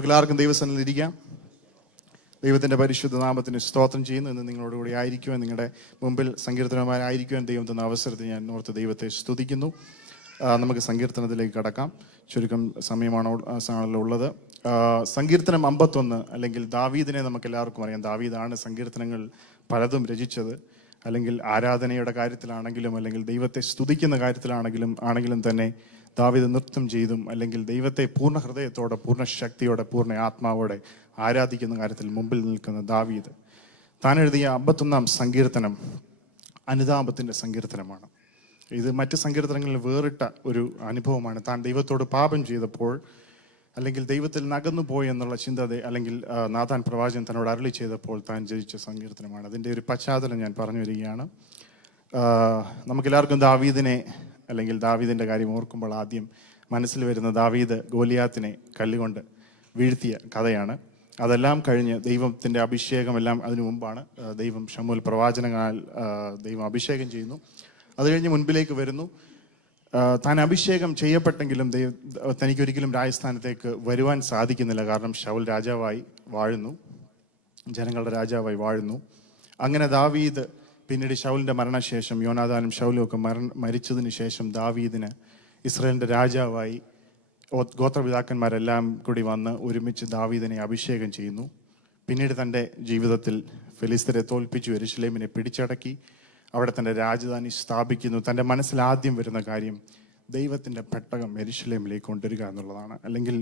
നമുക്കെല്ലാവർക്കും ദൈവസന്നിധിയിൽ ഇരിക്കാം. ദൈവത്തിൻ്റെ പരിശുദ്ധ നാമത്തിന് സ്തോത്രം ചെയ്യുന്നു. ഇന്ന് നിങ്ങളോടുകൂടി ആയിരിക്കുവാൻ, നിങ്ങളുടെ മുമ്പിൽ സങ്കീർത്തനമാരായിരിക്കുവാൻ ദൈവം തന്ന അവസരത്തിൽ ഞാൻ ഓർത്ത് ദൈവത്തെ സ്തുതിക്കുന്നു. നമുക്ക് സങ്കീർത്തനത്തിലേക്ക് കടക്കാം. ചുരുക്കം സമയമാണല്ലോ ഉള്ളത്. സങ്കീർത്തനം 51, അല്ലെങ്കിൽ ദാവീദിനെ നമുക്ക് എല്ലാവർക്കും അറിയാം. ദാവീദാണ് സങ്കീർത്തനങ്ങൾ പലതും രചിച്ചത്. അല്ലെങ്കിൽ ആരാധനയുടെ കാര്യത്തിലാണെങ്കിലും, അല്ലെങ്കിൽ ദൈവത്തെ സ്തുതിക്കുന്ന കാര്യത്തിലാണെങ്കിലും തന്നെ ദാവീദ് നൃത്തം ചെയ്തും, അല്ലെങ്കിൽ ദൈവത്തെ പൂർണ്ണ ഹൃദയത്തോടെ, പൂർണ്ണ ശക്തിയോടെ, പൂർണ്ണ ആത്മാവോടെ ആരാധിക്കുന്ന കാര്യത്തിൽ മുമ്പിൽ നിൽക്കുന്ന ദാവീദ് താൻ എഴുതിയ 51-ാം സങ്കീർത്തനം അനുതാപത്തിൻ്റെ സങ്കീർത്തനമാണ്. ഇത് മറ്റ് സങ്കീർത്തനങ്ങളിൽ വേറിട്ട ഒരു അനുഭവമാണ്. താൻ ദൈവത്തോട് പാപം ചെയ്തപ്പോൾ, അല്ലെങ്കിൽ ദൈവത്തിൽ നകന്നു പോയി എന്നുള്ള ചിന്ത, അല്ലെങ്കിൽ നാഥാൻ പ്രവാചകൻ തന്നോട് അരുളി ചെയ്തപ്പോൾ താൻ രചിച്ച സങ്കീർത്തനമാണ്. അതിൻ്റെ ഒരു പശ്ചാത്തലം ഞാൻ പറഞ്ഞു വരികയാണ്. നമുക്കെല്ലാവർക്കും ദാവീദിനെ, അല്ലെങ്കിൽ ദാവീദിൻ്റെ കാര്യം ഓർക്കുമ്പോൾ ആദ്യം മനസ്സിൽ വരുന്ന ദാവീദ് ഗോലിയാത്തിനെ കല്ലുകൊണ്ട് വീഴ്ത്തിയ കഥയാണ്. അതെല്ലാം കഴിഞ്ഞ് ദൈവത്തിൻ്റെ അഭിഷേകമെല്ലാം അതിനു മുമ്പാണ്. ദൈവം ശമൂവേൽ പ്രവാചകനാൽ ദൈവം അഭിഷേകം ചെയ്യുന്നു. അത് കഴിഞ്ഞ് മുൻപിലേക്ക് വരുന്നു. താൻ അഭിഷേകം ചെയ്യപ്പെട്ടെങ്കിലും തനിക്കൊരിക്കലും രാജസ്ഥാനത്തേക്ക് വരുവാൻ സാധിക്കുന്നില്ല. കാരണം ശൗൽ രാജാവായി വാഴുന്നു, ജനങ്ങളുടെ രാജാവായി വാഴുന്നു. അങ്ങനെ ദാവീദ് പിന്നീട് ശൗലിൻ്റെ മരണശേഷം, യോനാഥാനും ശൗലും ഒക്കെ മരിച്ചതിന് ശേഷം ദാവീദിന് ഇസ്രായേലിൻ്റെ രാജാവായി ഗോത്രപിതാക്കന്മാരെല്ലാം കൂടി വന്ന് ഒരുമിച്ച് ദാവീദിനെ അഭിഷേകം ചെയ്യുന്നു. പിന്നീട് തൻ്റെ ജീവിതത്തിൽ ഫെലിസ്തരെ തോൽപ്പിച്ചു, യെരൂശലേമിനെ പിടിച്ചടക്കി, അവിടെ തൻ്റെ രാജധാനി സ്ഥാപിക്കുന്നു. തൻ്റെ മനസ്സിൽ ആദ്യം വരുന്ന കാര്യം ദൈവത്തിൻ്റെ പെട്ടകം യെരൂശലേമിലേക്ക് കൊണ്ടുവരിക എന്നുള്ളതാണ്. അല്ലെങ്കിൽ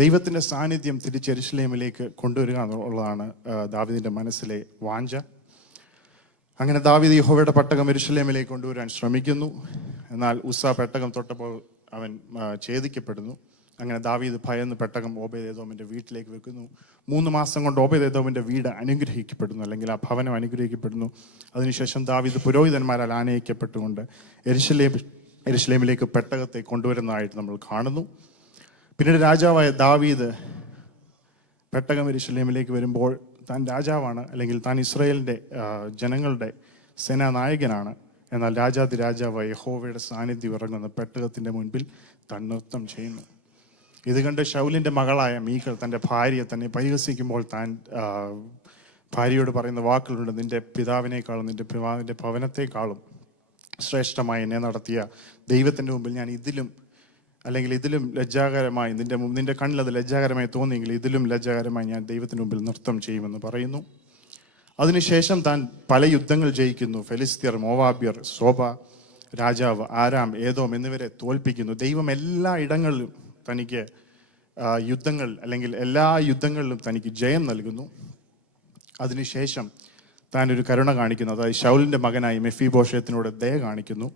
ദൈവത്തിൻ്റെ സാന്നിധ്യം തിരിച്ച് യെരൂശലേമിലേക്ക് കൊണ്ടുവരിക എന്നുള്ളതാണ് ദാവീദിൻ്റെ മനസ്സിലെ വാഞ്ച. അങ്ങനെ ദാവീദ് യഹോവയുടെ പെട്ടകം യെരൂശലേമിലേക്ക് കൊണ്ടുവരാൻ ശ്രമിക്കുന്നു. എന്നാൽ ഉസ്സ പെട്ടകം തൊട്ടപ്പോൾ അവൻ ഛേദിക്കപ്പെടുന്നു. അങ്ങനെ ദാവീദ് ഭയന്ന് പെട്ടകം ഓബേദ്ഏദോമിൻ്റെ വീട്ടിലേക്ക് വെക്കുന്നു. 3 മാസം കൊണ്ട് ഓബേദ്ഏദോമിൻ്റെ വീട് അനുഗ്രഹിക്കപ്പെടുന്നു, അല്ലെങ്കിൽ ആ ഭവനം അനുഗ്രഹിക്കപ്പെടുന്നു. അതിനുശേഷം ദാവീദ് പുരോഹിതന്മാരാൽ ആനയിക്കപ്പെട്ടുകൊണ്ട് യെരൂശലേമിലേക്ക് പെട്ടകത്തെ കൊണ്ടുവരുന്നതായിട്ട് നമ്മൾ കാണുന്നു. പിന്നീട് രാജാവായ ദാവീദ് പെട്ടകം യെരൂശലേമിലേക്ക് വരുമ്പോൾ താൻ രാജാവാണ്, അല്ലെങ്കിൽ താൻ ഇസ്രായേലിൻ്റെ ജനങ്ങളുടെ സേനാനായകനാണ്. എന്നാൽ രാജാവായ യഹോവയുടെ സാന്നിധ്യം ഇറങ്ങുന്ന പെട്ടകത്തിൻ്റെ മുൻപിൽ താൻ നൃത്തം ചെയ്യുന്നു. ഇത് കണ്ട് ശൗലിൻ്റെ മകളായ മീഖൾ തൻ്റെ ഭാര്യയെ തന്നെ പരിഹസിക്കുമ്പോൾ താൻ ഭാര്യയോട് പറയുന്ന വാക്കുകളുണ്ട്: നിന്റെ പിതാവിനേക്കാളും നിന്റെ പിതാവിൻ്റെ ഭവനത്തെക്കാളും ശ്രേഷ്ഠമായി എന്നെ നടത്തിയ ദൈവത്തിൻ്റെ മുമ്പിൽ ഞാൻ ഇതിലും ലജ്ജാകരമായി, നിന്റെ കണ്ണിൽ അത് ലജ്ജാകരമായി തോന്നിയെങ്കിൽ ഇതിലും ലജ്ജാകരമായി ഞാൻ ദൈവത്തിന് മുമ്പിൽ നൃത്തം ചെയ്യുമെന്ന് പറയുന്നു. അതിനുശേഷം താൻ പല യുദ്ധങ്ങൾ ജയിക്കുന്നു. ഫെലിസ്ത്യർ, മോവാബ്യർ, സോബ രാജാവ്, ആരാം, ഏദോം എന്നിവരെ തോൽപ്പിക്കുന്നു. ദൈവം എല്ലാ ഇടങ്ങളിലും തനിക്ക് യുദ്ധങ്ങൾ, അല്ലെങ്കിൽ എല്ലാ യുദ്ധങ്ങളിലും തനിക്ക് ജയം നൽകുന്നു. അതിനുശേഷം താൻ ഒരു കരുണ കാണിക്കുന്നു. അതായത് ശൗലിൻ്റെ മകനായി മെഫീബോശേത്തിനോട് ദയ കാണിക്കുന്നു.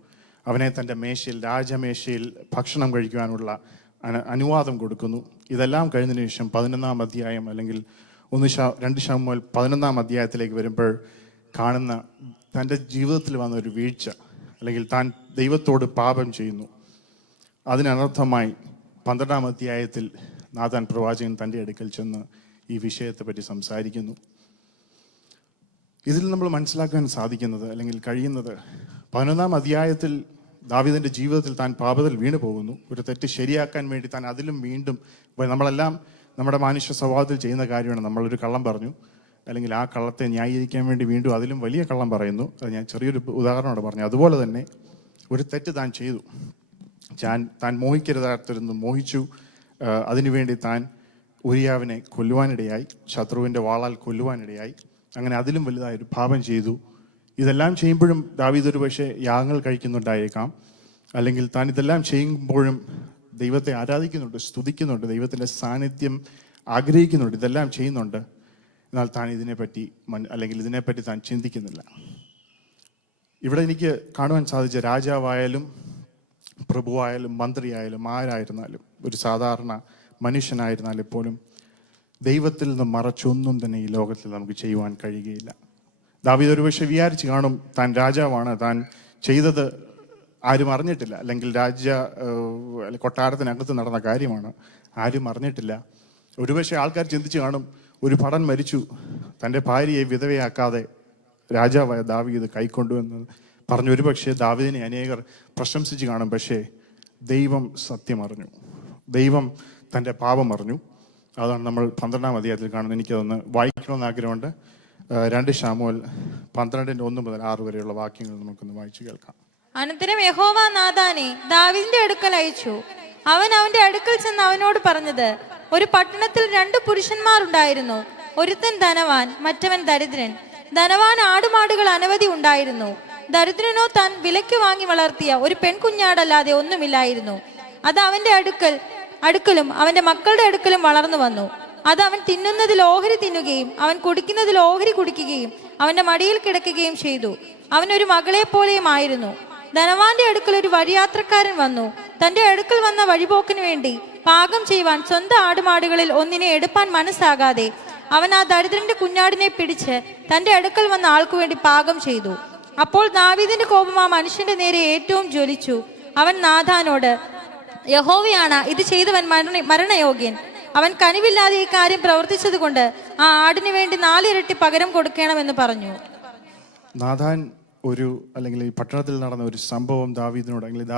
അവനെ തൻ്റെ രാജമേശയിൽ ഭക്ഷണം കഴിക്കുവാനുള്ള അനുവാദം കൊടുക്കുന്നു. ഇതെല്ലാം കഴിഞ്ഞതിന് ശേഷം 11-ാം അധ്യായം, അല്ലെങ്കിൽ 2 ശമൂവേൽ 11-ാം അധ്യായത്തിലേക്ക് വരുമ്പോൾ കാണുന്ന തൻ്റെ ജീവിതത്തിൽ വന്ന ഒരു വീഴ്ച, അല്ലെങ്കിൽ താൻ ദൈവത്തോട് പാപം ചെയ്യുന്നു. അതിനനർത്ഥമായി 12-ാം അധ്യായത്തിൽ നാഥാൻ പ്രവാചകൻ തൻ്റെ അടുക്കൽ ചെന്ന് ഈ വിഷയത്തെപ്പറ്റി സംസാരിക്കുന്നു. ഇതിൽ നമ്മൾ മനസ്സിലാക്കാൻ സാധിക്കുന്നത്, അല്ലെങ്കിൽ കഴിയുന്നത്, 11-ാം അധ്യായത്തിൽ ദാവീദിൻ്റെ ജീവിതത്തിൽ താൻ പാപത്തിൽ വീണു പോകുന്നു. ഒരു തെറ്റ് ശരിയാക്കാൻ വേണ്ടി താൻ അതിലും വീണ്ടും, നമ്മളെല്ലാം നമ്മുടെ മനുഷ്യ സ്വഭാവത്തിൽ ചെയ്യുന്ന കാര്യമാണ്. നമ്മളൊരു കള്ളം പറഞ്ഞു, അല്ലെങ്കിൽ ആ കള്ളത്തെ ന്യായീകരിക്കാൻ വേണ്ടി വീണ്ടും അതിലും വലിയ കള്ളം പറയുന്നു. അത് ഞാൻ ചെറിയൊരു ഉദാഹരണമാണ് പറഞ്ഞു. അതുപോലെ തന്നെ ഒരു തെറ്റ് താൻ ചെയ്തു, താൻ മോഹിക്കരുതാത്തിരുന്നു, മോഹിച്ചു. അതിനുവേണ്ടി താൻ ഉരിയാവിനെ കൊല്ലുവാനിടയായി, ശത്രുവിൻ്റെ വാളാൽ കൊല്ലുവാനിടയായി. അങ്ങനെ അതിലും വലുതായൊരു പാപം ചെയ്തു. ഇതെല്ലാം ചെയ്യുമ്പോഴും ദാവീദ് ഒരു പക്ഷേ യാഗങ്ങൾ കഴിക്കുന്നുണ്ടായേക്കാം, അല്ലെങ്കിൽ താൻ ഇതെല്ലാം ചെയ്യുമ്പോഴും ദൈവത്തെ ആരാധിക്കുന്നുണ്ട്, സ്തുതിക്കുന്നുണ്ട്, ദൈവത്തിൻ്റെ സാന്നിധ്യം ആഗ്രഹിക്കുന്നുണ്ട്, ഇതെല്ലാം ചെയ്യുന്നുണ്ട്. എന്നാൽ താൻ ഇതിനെപ്പറ്റി താൻ ചിന്തിക്കുന്നില്ല. ഇവിടെ എനിക്ക് കാണുവാൻ സാധിച്ച, രാജാവായാലും പ്രഭുവായാലും മന്ത്രിയായാലും ആരായിരുന്നാലും, ഒരു സാധാരണ മനുഷ്യനായിരുന്നാലും പോലും ദൈവത്തിൽ നിന്ന് മറച്ചൊന്നും തന്നെ ഈ ലോകത്തിൽ നമുക്ക് ചെയ്യുവാൻ കഴിയുകയില്ല. ദാവീദ് ഒരുപക്ഷെ വിചാരിച്ച് കാണും, താൻ രാജാവാണ്, താൻ ചെയ്തത് ആരും അറിഞ്ഞിട്ടില്ല, അല്ലെങ്കിൽ കൊട്ടാരത്തിനകത്ത് നടന്ന കാര്യമാണ്, ആരും അറിഞ്ഞിട്ടില്ല. ഒരുപക്ഷെ ആൾക്കാർ ചിന്തിച്ച് കാണും, ഒരു ഭടൻ മരിച്ചു, തൻ്റെ ഭാര്യയെ വിധവയാക്കാതെ രാജാവായ ദാവീദ് കൈക്കൊണ്ടുവെന്ന് പറഞ്ഞു. ഒരുപക്ഷെ ദാവീദിനെ അനേകർ പ്രശംസിച്ച് കാണും. പക്ഷേ ദൈവം സത്യം അറിഞ്ഞു, ദൈവം തൻ്റെ പാപം അറിഞ്ഞു. അതാണ് നമ്മൾ 12-ാം അധ്യായത്തിൽ കാണുന്നത്. എനിക്കതൊന്ന് വായിക്കണമെന്ന് ആഗ്രഹമുണ്ട്. 2 ശമൂവേൽ 12:1 മുതൽ 6 വരെയുള്ള വാക്യങ്ങൾ നമുക്കൊന്ന് വായിച്ചു കേൾക്കാം. അനന്തരം യഹോവ നാഥാനെ ദാവീദിന്റെ അടുക്കൽ അയച്ചു. അവൻ അവന്റെ അടുക്കൽ ചെന്ന് അവനോട് പറഞ്ഞത്, ഒരു പട്ടണത്തിൽ 2 പുരുഷന്മാരുണ്ടായിരുന്നു. ഒരുത്തൻ ധനവാൻ, മറ്റവൻ ദരിദ്രൻ. ധനവാൻ ആടുമാടുകൾ അനവധി ഉണ്ടായിരുന്നു. ദരിദ്രനോ താൻ വിലയ്ക്ക് വാങ്ങി വളർത്തിയ ഒരു പെൺകുഞ്ഞാടല്ലാതെ ഒന്നുമില്ലായിരുന്നു. അത് അവന്റെ അടുക്കലും അവന്റെ മക്കളുടെ അടുക്കലും വളർന്നു വന്നു. അത് അവൻ തിന്നുന്നതിൽ ഓഹരി തിന്നുകയും അവൻ കുടിക്കുന്നതിൽ ഓഹരി കുടിക്കുകയും അവന്റെ മടിയിൽ കിടക്കുകയും ചെയ്തു. അവനൊരു മകളെ പോലെയും ആയിരുന്നു. ധനവാന്റെ അടുക്കൽ ഒരു വഴിയാത്രക്കാരൻ വന്നു. തന്റെ അടുക്കൽ വന്ന വഴിപോക്കിന് വേണ്ടി പാകം ചെയ്യുവാൻ സ്വന്തം ആടുമാടുകളിൽ ഒന്നിനെ എടുപ്പാൻ മനസ്സാകാതെ അവൻ ആ ദരിദ്രന്റെ കുഞ്ഞാടിനെ പിടിച്ച് തന്റെ അടുക്കൽ വന്ന ആൾക്കു വേണ്ടി പാകം ചെയ്തു. അപ്പോൾ ദാവീദിന്റെ കോപം ആ മനുഷ്യന്റെ നേരെ ഏറ്റവും ജ്വലിച്ചു. അവൻ നാഥാനോട്, യഹോവയാണ് ഇത് ചെയ്തവൻ മരണയോഗ്യൻ. അവൻ കനിവില്ലാതെ ഈ കാര്യം പ്രവർത്തിച്ചത് കൊണ്ട് ആ ആടിന് വേണ്ടി 4 ഇരട്ടി പകരം കൊടുക്കണമെന്ന് പറഞ്ഞു. നാഥാൻ അല്ലെങ്കിൽ ഈ പട്ടണത്തിൽ നടന്ന ഒരു സംഭവം ദാവീദിനോട് അല്ലെങ്കിൽ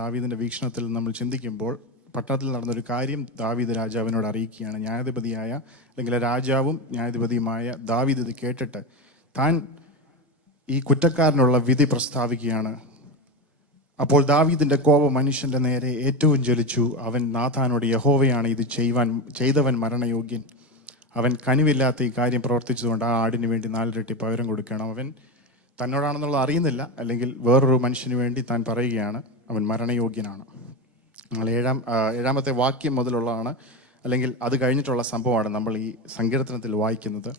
ദാവീദിന്റെ വീക്ഷണത്തിൽ നമ്മൾ ചിന്തിക്കുമ്പോൾ പട്ടണത്തിൽ നടന്ന ഒരു കാര്യം ദാവീദ് രാജാവിനോട് അറിയിക്കുകയാണ്. ന്യായാധിപതിയായ അല്ലെങ്കിൽ രാജാവും ന്യായാധിപതിയുമായ ദാവീദ് ഇത് കേട്ടിട്ട് താൻ ഈ കുറ്റക്കാരനുള്ള വിധി പ്രസ്താവിക്കുകയാണ്. അപ്പോൾ ദാവീദിന്റെ കോപം മനുഷ്യന്റെ നേരെ ഏറ്റവും ജ്വലിച്ചു. അവൻ നാഥാനോട്, യഹോവയാണ് ഇത് ചെയ്തവൻ മരണയോഗ്യൻ. അവൻ കനിവില്ലാത്ത ഈ കാര്യം പ്രവർത്തിച്ചതുകൊണ്ട് ആ ആടിന് വേണ്ടി 4 ഇരട്ടി പകരം കൊടുക്കണം. അവൻ തന്നോടാണെന്നുള്ളത് അറിയുന്നില്ല, അല്ലെങ്കിൽ വേറൊരു മനുഷ്യന് വേണ്ടി താൻ പറയുകയാണ് അവൻ മരണയോഗ്യനാണ്. നമ്മൾ 7-ാമത്തെ വാക്യം മുതലുള്ളതാണ്, അല്ലെങ്കിൽ അത് കഴിഞ്ഞിട്ടുള്ള സംഭവമാണ് നമ്മൾ ഈ സങ്കീർത്തനത്തിൽ വായിക്കുന്നത്.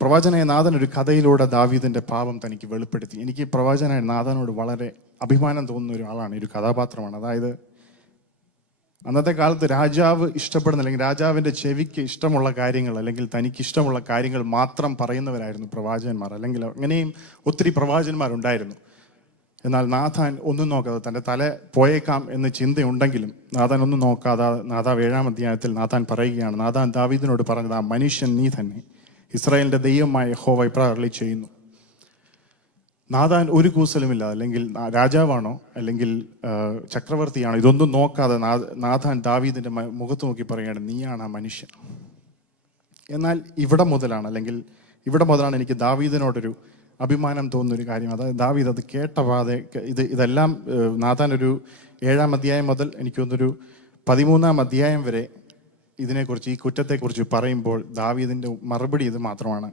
പ്രവാചകനായ നാഥൻ ഒരു കഥയിലൂടെ ദാവീദിന്റെ പാപം തനിക്ക് വെളിപ്പെടുത്തി. എനിക്ക് പ്രവാചകനായ നാഥനോട് വളരെ അഭിമാനം തോന്നുന്ന ഒരാളാണ്, ഒരു കഥാപാത്രമാണ്. അതായത് അന്നത്തെ കാലത്ത് രാജാവ് ഇഷ്ടപ്പെടുന്ന, അല്ലെങ്കിൽ രാജാവിന്റെ ചെവിക്ക് ഇഷ്ടമുള്ള കാര്യങ്ങൾ, അല്ലെങ്കിൽ തനിക്ക് ഇഷ്ടമുള്ള കാര്യങ്ങൾ മാത്രം പറയുന്നവരായിരുന്നു പ്രവാചകന്മാർ. അല്ലെങ്കിൽ അങ്ങനെയും ഒത്തിരി പ്രവാചകന്മാരുണ്ടായിരുന്നു. എന്നാൽ നാഥാൻ ഒന്നും നോക്കാതെ, തൻ്റെ തല പോയേക്കാം എന്ന് ചിന്തയുണ്ടെങ്കിലും നാഥാൻ ഒന്നും നോക്കാതെ, 7-ാം അധ്യായത്തിൽ നാഥാൻ പറയുകയാണ്, നാഥാൻ ദാവീദിനോട് പറഞ്ഞത്, ആ മനുഷ്യൻ നീ തന്നെ, ഇസ്രായേലിന്റെ ദൈവമായ യഹോവ ഇപ്രകാരം അരുളി ചെയ്യുന്നു. നാഥാൻ ഒരു കൂസലുമില്ല, അല്ലെങ്കിൽ രാജാവാണോ അല്ലെങ്കിൽ ചക്രവർത്തിയാണോ, ഇതൊന്നും നോക്കാതെ നാഥാൻ ദാവീദിന്റെ മുഖത്ത് നോക്കി പറയുകയാണ്, നീയാണ് ആ മനുഷ്യൻ. എന്നാൽ ഇവിടെ മുതലാണ് എനിക്ക് ദാവീദിനോടൊരു അഭിമാനം തോന്നുന്നൊരു കാര്യം. അതായത് ദാവീദ് അത് കേട്ട പാതെ ഇതെല്ലാം നാഥാൻ ഒരു 7-ാം അധ്യായം മുതൽ എനിക്ക് തോന്നുന്നൊരു 13-ാം അധ്യായം വരെ ഇതിനെക്കുറിച്ച്, ഈ കുറ്റത്തെക്കുറിച്ച് പറയുമ്പോൾ ദാവീദിന്റെ മറുപടി ഇത് മാത്രമാണ്,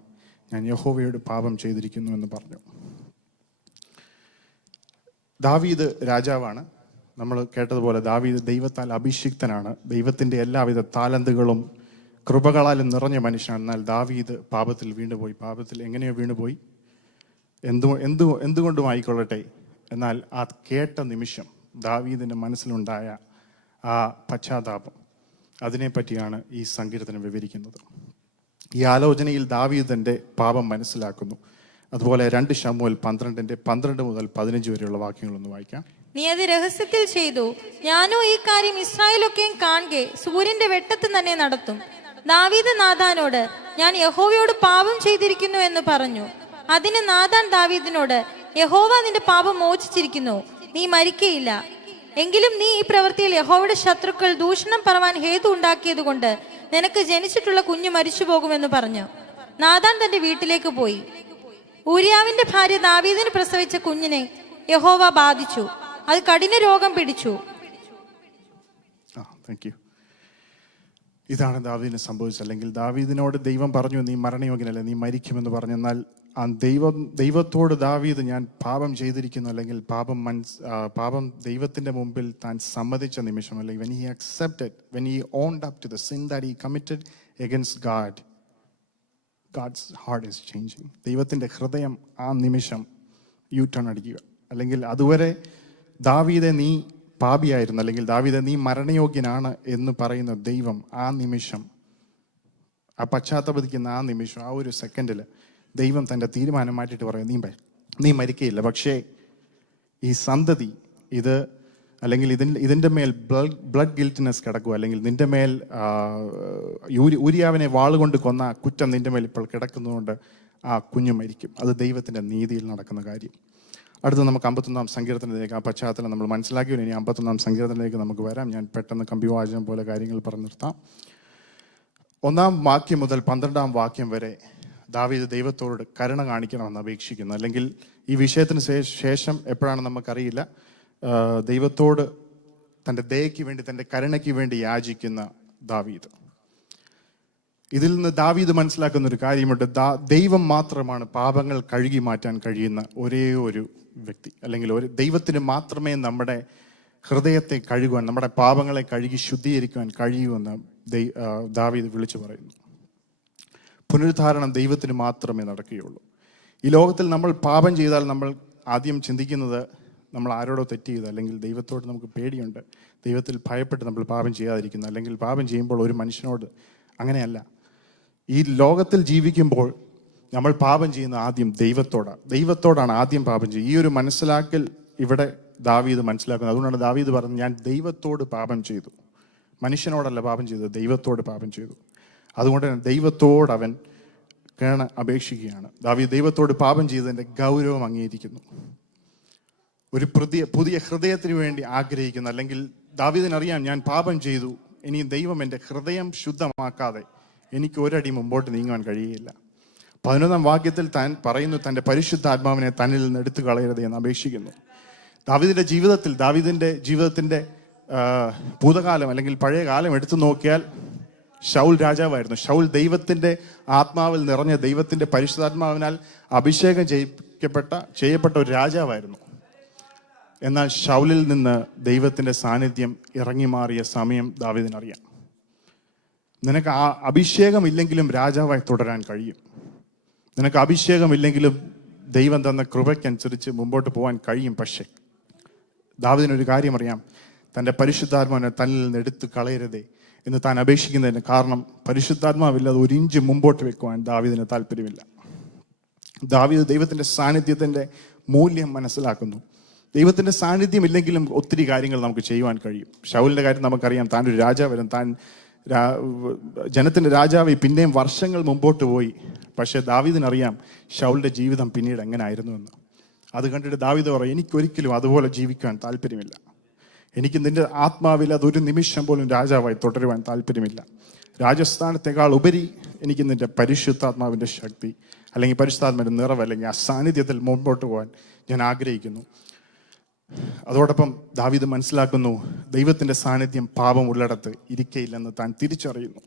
ഞാൻ യഹോവയോട് പാപം ചെയ്തിരിക്കുന്നു എന്ന് പറഞ്ഞു. ദാവീദ് രാജാവാണ്. നമ്മൾ കേട്ടതുപോലെ ദാവീദ് ദൈവത്താൽ അഭിഷിക്തനാണ്. ദൈവത്തിന്റെ എല്ലാവിധ താലന്തുകളും കൃപകളാലും നിറഞ്ഞ മനുഷ്യനാണ്. എന്നാൽ ദാവീദ് പാപത്തിൽ വീണുപോയി. പാപത്തിൽ എങ്ങനെയോ വീണുപോയി, എന്തുകൊണ്ടും ആയിക്കൊള്ളട്ടെ. എന്നാൽ ആ കേട്ട നിമിഷം ദാവീദിന്റെ മനസ്സിലുണ്ടായ ആ പശ്ചാത്താപം, അതിനെപ്പറ്റിയാണ് ഈ സങ്കീർത്തനം വിവരിക്കുന്നത്. ഈ ആലോചനയിൽ ദാവീദ് തന്റെ പാപം മനസ്സിലാക്കുന്നു. അതുപോലെ 2 ശമൂവേൽ 12 മുതൽ 15 വരെയുള്ള വാക്യങ്ങളൊന്ന് വായിക്കാം. നീ അത് രഹസ്യത്തിൽ ചെയ്തു, ഞാനോ ഈ കാര്യം ഇസ്രായേലൊക്കെയും കാണെ സൂര്യന്റെ വെട്ടത്ത് തന്നെ നടത്തും. ദാവീദ് നാഥാനോട്, ഞാൻ യഹോവയോട് പാപം ചെയ്തിരിക്കുന്നു എന്ന് പറഞ്ഞു. അതിന് നാഥാൻ ദാവീദിനോട്, യഹോവ നിന്റെ പാപം മോചിച്ചിരിക്കുന്നു, നീ മരിക്കയില്ല. എങ്കിലും നീ ഈ പ്രവൃത്തിയിൽ യഹോവയുടെ ശത്രുക്കൾ ദൂഷണം പറവാൻ ഹേതു ഉണ്ടാക്കിയത് കൊണ്ട് നിനക്ക് ജനിച്ചിട്ടുള്ള കുഞ്ഞു മരിച്ചു പോകുമെന്ന് പറഞ്ഞു. നാഥാൻ തന്റെ വീട്ടിലേക്ക് പോയി. ഊരിയാവിന്റെ ഭാര്യ ദാവീദിന് പ്രസവിച്ച കുഞ്ഞിനെ യഹോവ ബാധിച്ചു. അത് കഠിന രോഗം പിടിച്ചു. ഇതാണ് ദാവീദിന് സംഭവിച്ചത്. അല്ലെങ്കിൽ ദാവീദിനോട് ദൈവം പറഞ്ഞു, നീ മരണയോഗ്യനല്ല, നീ മരിക്കുമെന്ന് പറഞ്ഞു. എന്നാൽ ആ ദൈവത്തോട് ദാവീദ് ഞാൻ പാപം ചെയ്തിരിക്കുന്നു, അല്ലെങ്കിൽ പാപം ദൈവത്തിന്റെ മുമ്പിൽ താൻ സമ്മതിച്ച നിമിഷം, അല്ലെങ്കിൽ when he accepted, when he owned up to the sin that he committed against God, God's heart is changing. ദൈവത്തിന്റെ ഹൃദയം ആ നിമിഷം യു ടേൺ അടിക്കുക. അല്ലെങ്കിൽ അതുവരെ ദാവീദെ നീ പാപിയായിരുന്നു, അല്ലെങ്കിൽ ദാവീദെ നീ മരണയോഗ്യനാണ് എന്ന് പറയുന്ന ദൈവം ആ നിമിഷം, ആ പശ്ചാത്തപിക്കുന്ന ആ നിമിഷം, ആ ഒരു സെക്കൻഡിൽ ദൈവം തൻ്റെ തീരുമാനം മാറ്റിയിട്ട് പറയും, നീ മരിക്കയില്ല. പക്ഷേ ഈ സന്തതി അല്ലെങ്കിൽ ഇതിൻ്റെ മേൽ ബ്ലഡ് ഗിൽറ്റിനെസ് കിടക്കുക, അല്ലെങ്കിൽ നിന്റെ മേൽ ഊരിയാവിനെ വാളുകൊണ്ട് കൊന്ന കുറ്റം നിന്റെ മേൽ ഇപ്പോൾ കിടക്കുന്നതുകൊണ്ട് ആ കുഞ്ഞു മരിക്കും. അത് ദൈവത്തിൻ്റെ നീതിയിൽ നടക്കുന്ന കാര്യം. അടുത്ത് നമുക്ക് 51-ാം സങ്കീർത്തനത്തിലേക്ക്, ആ പശ്ചാത്തലം നമ്മൾ മനസ്സിലാക്കിയോ. ഇനി 51-ാം സങ്കീർത്തനത്തിലേക്ക് നമുക്ക് വരാം. ഞാൻ പെട്ടെന്ന് കമ്പിവാചകം പോലെ കാര്യങ്ങൾ പറഞ്ഞു നിർത്താം. 1-ാം വാക്യം മുതൽ 12-ാം വാക്യം വരെ ദാവീദ് ദൈവത്തോട് കരുണ കാണിക്കണമെന്ന് അപേക്ഷിക്കുന്നു. അല്ലെങ്കിൽ ഈ വിഷയത്തിന് ശേഷം എപ്പോഴാണെന്ന് നമുക്കറിയില്ല, ദൈവത്തോട് തൻ്റെ ദയയ്ക്ക് വേണ്ടി, തൻ്റെ കരുണയ്ക്ക് വേണ്ടി യാചിക്കുന്ന ദാവീദ്. ഇതിൽ നിന്ന് ദാവീദ് മനസ്സിലാക്കുന്ന ഒരു കാര്യമുണ്ട്. ദൈവം മാത്രമാണ് പാപങ്ങൾ കഴുകി മാറ്റാൻ കഴിയുന്ന ഒരേ ഒരു വ്യക്തി. അല്ലെങ്കിൽ ദൈവത്തിന് മാത്രമേ നമ്മുടെ ഹൃദയത്തെ കഴുകുവാൻ, നമ്മുടെ പാപങ്ങളെ കഴുകി ശുദ്ധീകരിക്കുവാൻ കഴിയുമെന്ന് ദാവീദ് വിളിച്ചു പറയുന്നു. പുനരുദ്ധാരണം ദൈവത്തിന് മാത്രമേ നടക്കുകയുള്ളൂ. ഈ ലോകത്തിൽ നമ്മൾ പാപം ചെയ്താൽ നമ്മൾ ആദ്യം ചിന്തിക്കുന്നത് നമ്മൾ ആരോടോ തെറ്റ് ചെയ്ത്, അല്ലെങ്കിൽ ദൈവത്തോട് നമുക്ക് പേടിയുണ്ട്, ദൈവത്തിൽ ഭയപ്പെട്ട് നമ്മൾ പാപം ചെയ്യാതിരിക്കുന്നു, അല്ലെങ്കിൽ പാപം ചെയ്യുമ്പോൾ ഒരു മനുഷ്യനോട്. അങ്ങനെയല്ല. ഈ ലോകത്തിൽ ജീവിക്കുമ്പോൾ നമ്മൾ പാപം ചെയ്യുന്ന ആദ്യം ദൈവത്തോടാണ് ആദ്യം പാപം ചെയ്യുക. ഈ ഒരു മനസ്സിലാക്കൽ ഇവിടെ ദാവീദ് മനസ്സിലാക്കുന്നത്. അതുകൊണ്ടാണ് ദാവീദ് പറഞ്ഞത്, ഞാൻ ദൈവത്തോട് പാപം ചെയ്തു. മനുഷ്യനോടല്ല പാപം ചെയ്തത്, ദൈവത്തോട് പാപം ചെയ്തു. അതുകൊണ്ട് തന്നെ ദൈവത്തോട് അവൻ കരുണ അപേക്ഷിക്കുകയാണ്. ദാവീദ് ദൈവത്തോട് പാപം ചെയ്തതിൻ്റെ ഗൗരവം അംഗീകരിക്കുന്നു. ഒരു പുതിയ ഹൃദയത്തിന് വേണ്ടി ആഗ്രഹിക്കുന്നു. അല്ലെങ്കിൽ ദാവീദിനറിയാം, ഞാൻ പാപം ചെയ്തു, ഇനി ദൈവം എൻ്റെ ഹൃദയം ശുദ്ധമാക്കാതെ എനിക്ക് ഒരടി മുമ്പോട്ട് നീങ്ങുവാൻ കഴിയുകയില്ല. 11-ാം വാക്യത്തിൽ താൻ പറയുന്നു, തൻ്റെ പരിശുദ്ധാത്മാവിനെ തന്നിൽ നിന്ന് എടുത്തു കളയരുത് എന്ന് അപേക്ഷിക്കുന്നു. ദാവീദിന്റെ ജീവിതത്തിന്റെ ഭൂതകാലം അല്ലെങ്കിൽ പഴയ കാലം എടുത്തു നോക്കിയാൽ ശൗൽ രാജാവായിരുന്നു. ശൗൽ ദൈവത്തിന്റെ ആത്മാവിൽ നിറഞ്ഞ, ദൈവത്തിന്റെ പരിശുദ്ധാത്മാവിനാൽ അഭിഷേകം ചെയ്യപ്പെട്ട ഒരു രാജാവായിരുന്നു. എന്നാൽ ശൗലിൽ നിന്ന് ദൈവത്തിന്റെ സാന്നിധ്യം ഇറങ്ങി മാറിയ സമയം ദാവീദിനറിയാം. നിനക്ക് ആ അഭിഷേകമില്ലെങ്കിലും രാജാവായി തുടരാൻ കഴിയും. നിനക്ക് അഭിഷേകമില്ലെങ്കിലും ദൈവം തന്ന കൃപയ്ക്കനുസരിച്ച് മുമ്പോട്ട് പോകാൻ കഴിയും. പക്ഷേ ദാവീദിനൊരു കാര്യം അറിയാം, തൻ്റെ പരിശുദ്ധാത്മാവിനെ തന്നിൽ നിന്ന് എടുത്തു കളയരുതേ എന്ന് താൻ അപേക്ഷിക്കുന്നതിന് കാരണം, പരിശുദ്ധാത്മാവില്ലാതെ ഒരു ഇഞ്ച് മുമ്പോട്ട് വെക്കുവാൻ ദാവീദിന് താല്പര്യമില്ല. ദാവീദ് ദൈവത്തിൻ്റെ സാന്നിധ്യത്തിൻ്റെ മൂല്യം മനസ്സിലാക്കുന്നു. ദൈവത്തിൻ്റെ സാന്നിധ്യം ഇല്ലെങ്കിലും ഒത്തിരി കാര്യങ്ങൾ നമുക്ക് ചെയ്യുവാൻ കഴിയും. ശൗലിൻ്റെ കാര്യം നമുക്കറിയാം, താൻ ഒരു രാജാവായിരുന്നു, താൻ ജനത്തിൻ്റെ രാജാവ് പിന്നെയും വർഷങ്ങൾ മുമ്പോട്ട് പോയി. പക്ഷേ ദാവീദിനറിയാം ശൗലിൻ്റെ ജീവിതം പിന്നീട് എങ്ങനെ ആയിരുന്നു എന്ന്. അത് കണ്ടിട്ട് ദാവീദ് പറയും, എനിക്കൊരിക്കലും അതുപോലെ ജീവിക്കാൻ താല്പര്യമില്ല. എനിക്ക് നിന്റെ ആത്മാവിൽ അതൊരു നിമിഷം പോലും രാജാവായി തുടരുവാൻ താല്പര്യമില്ല. രാജസ്ഥാനത്തെക്കാൾ ഉപരി എനിക്ക് നിന്റെ പരിശുദ്ധാത്മാവിൻ്റെ ശക്തി, അല്ലെങ്കിൽ പരിശുദ്ധാത്മാവിൻ്റെ നിറവ്, അല്ലെങ്കിൽ ആ സാന്നിധ്യത്തിൽ മുമ്പോട്ട് പോകാൻ ഞാൻ ആഗ്രഹിക്കുന്നു. അതോടൊപ്പം ദാവീദ് മനസ്സിലാക്കുന്നു, ദൈവത്തിൻ്റെ സാന്നിധ്യം പാപമുള്ളിടത്ത് ഇരിക്കയില്ലെന്ന് താൻ തിരിച്ചറിയുന്നു.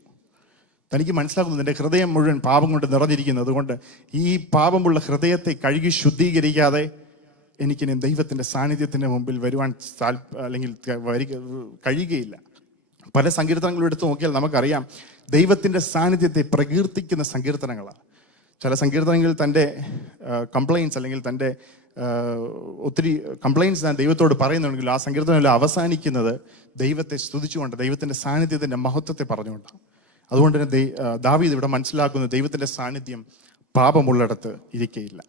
തനിക്ക് മനസ്സിലാക്കുന്നു, എൻ്റെ ഹൃദയം മുഴുവൻ പാപം കൊണ്ട് നിറഞ്ഞിരിക്കുന്നു. അതുകൊണ്ട് ഈ പാപമുള്ള ഹൃദയത്തെ കഴുകി ശുദ്ധീകരിക്കാതെ എനിക്കിനി ദൈവത്തിൻ്റെ സാന്നിധ്യത്തിൻ്റെ മുമ്പിൽ വരുവാൻ അല്ലെങ്കിൽ കഴിയുകയില്ല. പല സങ്കീർത്തനങ്ങളും എടുത്തു നോക്കിയാൽ നമുക്കറിയാം, ദൈവത്തിൻ്റെ സാന്നിധ്യത്തെ പ്രകീർത്തിക്കുന്ന സങ്കീർത്തനങ്ങളാണ്. ചില സങ്കീർത്തനങ്ങളിൽ തൻ്റെ കംപ്ലയിൻസ്, അല്ലെങ്കിൽ തൻ്റെ ഒത്തിരി കംപ്ലയിൻസ് ഞാൻ ദൈവത്തോട് പറയുന്നുണ്ടെങ്കിൽ ആ സങ്കീർത്തനം അവസാനിക്കുന്നത് ദൈവത്തെ സ്തുതിച്ചുകൊണ്ട്, ദൈവത്തിൻ്റെ സാന്നിധ്യത്തിൻ്റെ മഹത്വത്തെ പറഞ്ഞുകൊണ്ടാണ്. അതുകൊണ്ട് തന്നെ ദാവീദ് ഇവിടെ മനസ്സിലാക്കുന്നു, ദൈവത്തിൻ്റെ സാന്നിധ്യം പാപമുള്ളിടത്ത് ഇരിക്കയില്ല.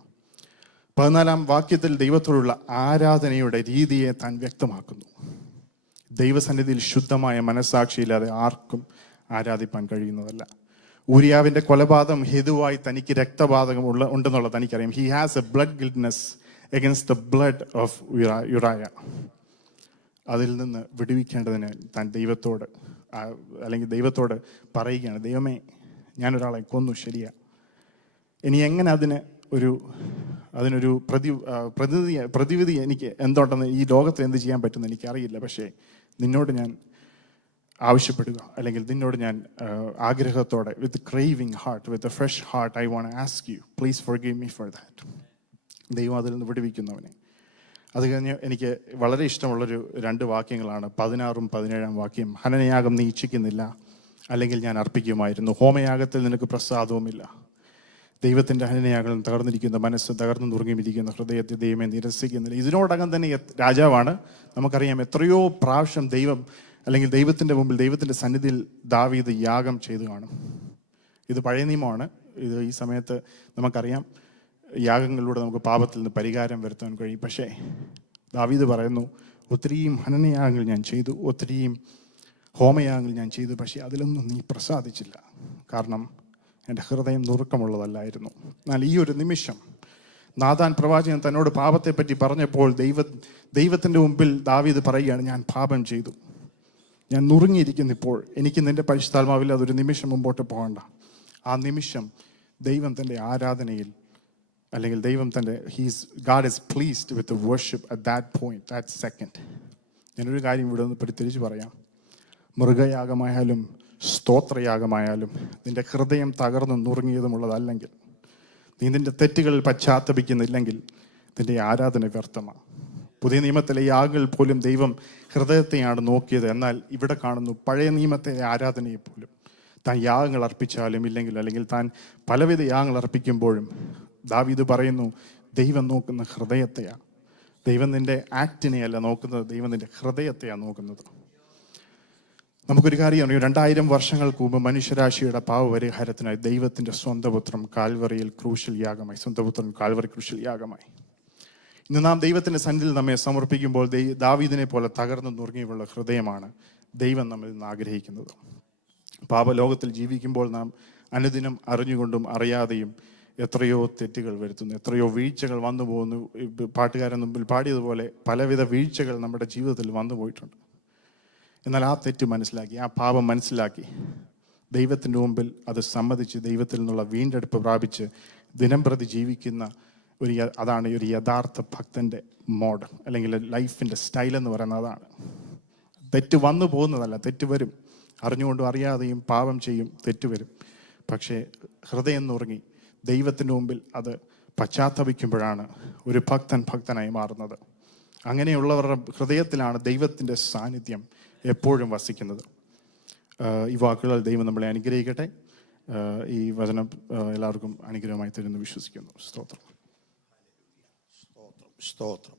14-ാം വാക്യത്തിൽ ദൈവത്തോടുള്ള ആരാധനയുടെ രീതിയെ താൻ വ്യക്തമാക്കുന്നു. ദൈവസന്നിധിയിൽ ശുദ്ധമായ മനസ്സാക്ഷിയില്ലാതെ ആർക്കും ആരാധിപ്പാൻ കഴിയുന്നതല്ല. ഊരിയാവിൻ്റെ കൊലപാതകം ഹേതുവായി തനിക്ക് രക്തപാതകം ഉണ്ടെന്നുള്ളത് തനിക്കറിയാം. He has a blood guiltiness against the blood of Uriah. അതിൽ നിന്ന് വിടുവിക്കേണ്ടതിന് താൻ ദൈവത്തോട് പറയുകയാണ്, ദൈവമേ, ഞാനൊരാളെ കൊന്നു, ശരിയാ, ഇനി എങ്ങനെ അതിനൊരു പ്രതിവിധി എനിക്ക് എന്തുണ്ടെന്ന്, ഈ ലോകത്തിൽ എന്ത് ചെയ്യാൻ പറ്റുമെന്ന് എനിക്കറിയില്ല. പക്ഷേ നിന്നോട് ഞാൻ ആവശ്യപ്പെടുക, അല്ലെങ്കിൽ നിന്നോട് ഞാൻ ആഗ്രഹത്തോടെ, with craving heart, with a fresh heart, I want ask you, please forgive me for that. ദൈവം അതിൽ നിന്ന് വിടുവിക്കുന്നവനെ. അത് കഴിഞ്ഞ് എനിക്ക് വളരെ ഇഷ്ടമുള്ളൊരു 2 വാക്യങ്ങളാണ് 16-ഉം 17-ാം വാക്യം. ഹനനയാഗം നീ ഇച്ഛിക്കുന്നില്ല, അല്ലെങ്കിൽ ഞാൻ അർപ്പിക്കുമായിരുന്നു. ഹോമയാഗത്തിൽ നിനക്ക് പ്രസാദവുമില്ല. ദൈവത്തിൻ്റെ ഹനനയാഗം തകർന്നിരിക്കുന്ന മനസ്സ്, തകർന്നു നുറുങ്ങിയിരിക്കുന്ന ഹൃദയത്തെ ദൈവമേ നിരസിക്കുന്നില്ല. ഇതിനോടകം തന്നെ രാജാവാണ്. നമുക്കറിയാം എത്രയോ പ്രാവശ്യം അല്ലെങ്കിൽ ദൈവത്തിൻ്റെ മുമ്പിൽ, ദൈവത്തിൻ്റെ സന്നിധിയിൽ ദാവീദ് യാഗം ചെയ്തു കാണും. ഇത് പഴയ നിയമമാണ്. ഈ സമയത്ത് നമുക്കറിയാം യാഗങ്ങളിലൂടെ നമുക്ക് പാപത്തിൽ നിന്ന് പരിഹാരം വരുത്താൻ കഴിയും. പക്ഷേ ദാവീദ് പറയുന്നു, ഒത്തിരിയും ഹനനയാഗങ്ങൾ ഞാൻ ചെയ്തു, ഒത്തിരിയും ഹോമയാഗങ്ങൾ ഞാൻ ചെയ്തു, പക്ഷേ അതിലൊന്നും നീ പ്രസാദിച്ചില്ല. കാരണം എൻ്റെ ഹൃദയം നുറുക്കമുള്ളതല്ലായിരുന്നു. എന്നാൽ ഈ ഒരു നിമിഷം നാഥാൻ പ്രവാചകൻ തന്നോട് പാപത്തെപ്പറ്റി പറഞ്ഞപ്പോൾ ദൈവത്തിൻ്റെ മുമ്പിൽ ദാവീദ് പറയുകയാണ്, ഞാൻ പാപം ചെയ്തു, ഞാൻ നുറുങ്ങിയിരിക്കുന്നു, ഇപ്പോൾ എനിക്ക് നിന്റെ പരിശുദ്ധാത്മാവിൽ അതൊരു നിമിഷം മുമ്പോട്ട് പോകണ്ട. ആ നിമിഷം ദൈവം തൻ്റെ ആരാധനയിൽ, അല്ലെങ്കിൽ ദൈവം തൻ്റെ God is pleased with worship at that point, that second. ഞാനൊരു കാര്യം ഇവിടെ നിന്ന് തിരിച്ചു പറയാം. മൃഗയാഗമായാലും സ്തോത്രയാഗമായാലും നിന്റെ ഹൃദയം തകർന്നു നുറുങ്ങിയതുമുള്ളതല്ലെങ്കിൽ, നീ നിന്റെ തെറ്റുകളിൽ പശ്ചാത്തപിക്കുന്നില്ലെങ്കിൽ നിന്റെ ആരാധന വ്യർത്ഥമാണ്. പുതിയ നിയമത്തിലെ യാഗങ്ങൾ പോലും ദൈവം ഹൃദയത്തെയാണ് നോക്കിയത്. എന്നാൽ ഇവിടെ കാണുന്നു പഴയ നിയമത്തെ ആരാധനയെ പോലും താൻ യാഗങ്ങൾ അർപ്പിച്ചാലും ഇല്ലെങ്കിൽ, അല്ലെങ്കിൽ താൻ പലവിധ യാഗങ്ങൾ അർപ്പിക്കുമ്പോഴും ദാവീദ് പറയുന്നു, ദൈവം നോക്കുന്ന ഹൃദയത്തെയാണ്. ദൈവം നിന്റെ ആക്ടിനെയല്ല നോക്കുന്നത്, ദൈവം നിന്റെ ഹൃദയത്തെയാണ് നോക്കുന്നത്. നമുക്കൊരു കാര്യം അറിയാം, 2000 വർഷങ്ങൾക്ക് മുമ്പ് മനുഷ്യരാശിയുടെ പാപപരിഹാരത്തിനായി ദൈവത്തിൻ്റെ സ്വന്തപുത്രം കാൽവറിയിൽ ക്രൂശിൽ യാഗമായി, സ്വന്തപുത്രൻ കാൽവറി ക്രൂശിൽ യാഗമായി. ഇന്ന് നാം ദൈവത്തിൻ്റെ സന്നിധിയിൽ നമ്മെ സമർപ്പിക്കുമ്പോൾ ദാവീദിനെ പോലെ തകർന്നു നുറുങ്ങിയുള്ള ഹൃദയമാണ് ദൈവം നമ്മിൽ നിന്ന് ആഗ്രഹിക്കുന്നത്. പാപലോകത്തിൽ ജീവിക്കുമ്പോൾ നാം അനുദിനം അറിഞ്ഞുകൊണ്ടും അറിയാതെയും എത്രയോ തെറ്റുകൾ വരുത്തുന്നു, എത്രയോ വീഴ്ചകൾ വന്നു പോകുന്നു. പാട്ടുകാരൻ മുമ്പിൽ പാടിയതുപോലെ പലവിധ വീഴ്ചകൾ നമ്മുടെ ജീവിതത്തിൽ വന്നു പോയിട്ടുണ്ട്. എന്നാൽ ആ തെറ്റ് മനസ്സിലാക്കി, ആ പാപം മനസ്സിലാക്കി ദൈവത്തിൻ്റെ മുമ്പിൽ അത് സമ്മതിച്ച് ദൈവത്തിൽ നിന്നുള്ള വീണ്ടെടുപ്പ് പ്രാപിച്ച് ദിനം പ്രതി ജീവിക്കുന്ന അതാണ് ഒരു യഥാർത്ഥ ഭക്തൻ്റെ മോഡ്, അല്ലെങ്കിൽ ലൈഫിൻ്റെ സ്റ്റൈൽ എന്ന് പറയുന്നത് അതാണ്. തെറ്റ് വന്നു പോകുന്നതല്ല, തെറ്റ് വരും, അറിഞ്ഞുകൊണ്ടും അറിയാതെയും പാപം ചെയ്യും, തെറ്റ് വരും. പക്ഷേ ഹൃദയം നുറുങ്ങി ദൈവത്തിൻ്റെ മുമ്പിൽ അത് പശ്ചാത്തപിക്കുമ്പോഴാണ് ഒരു ഭക്തനായി മാറുന്നത്. അങ്ങനെയുള്ളവരുടെ ഹൃദയത്തിലാണ് ദൈവത്തിൻ്റെ സാന്നിധ്യം എപ്പോഴും വസിക്കുന്നത്. ഈ വാക്കുകൾ ദൈവം നമ്മളെ അനുഗ്രഹിക്കട്ടെ. ഈ വചനം എല്ലാവർക്കും അനുഗ്രഹമായി തരുന്നു വിശ്വസിക്കുന്നു. സ്തോത്രം. സ്തോത്രം.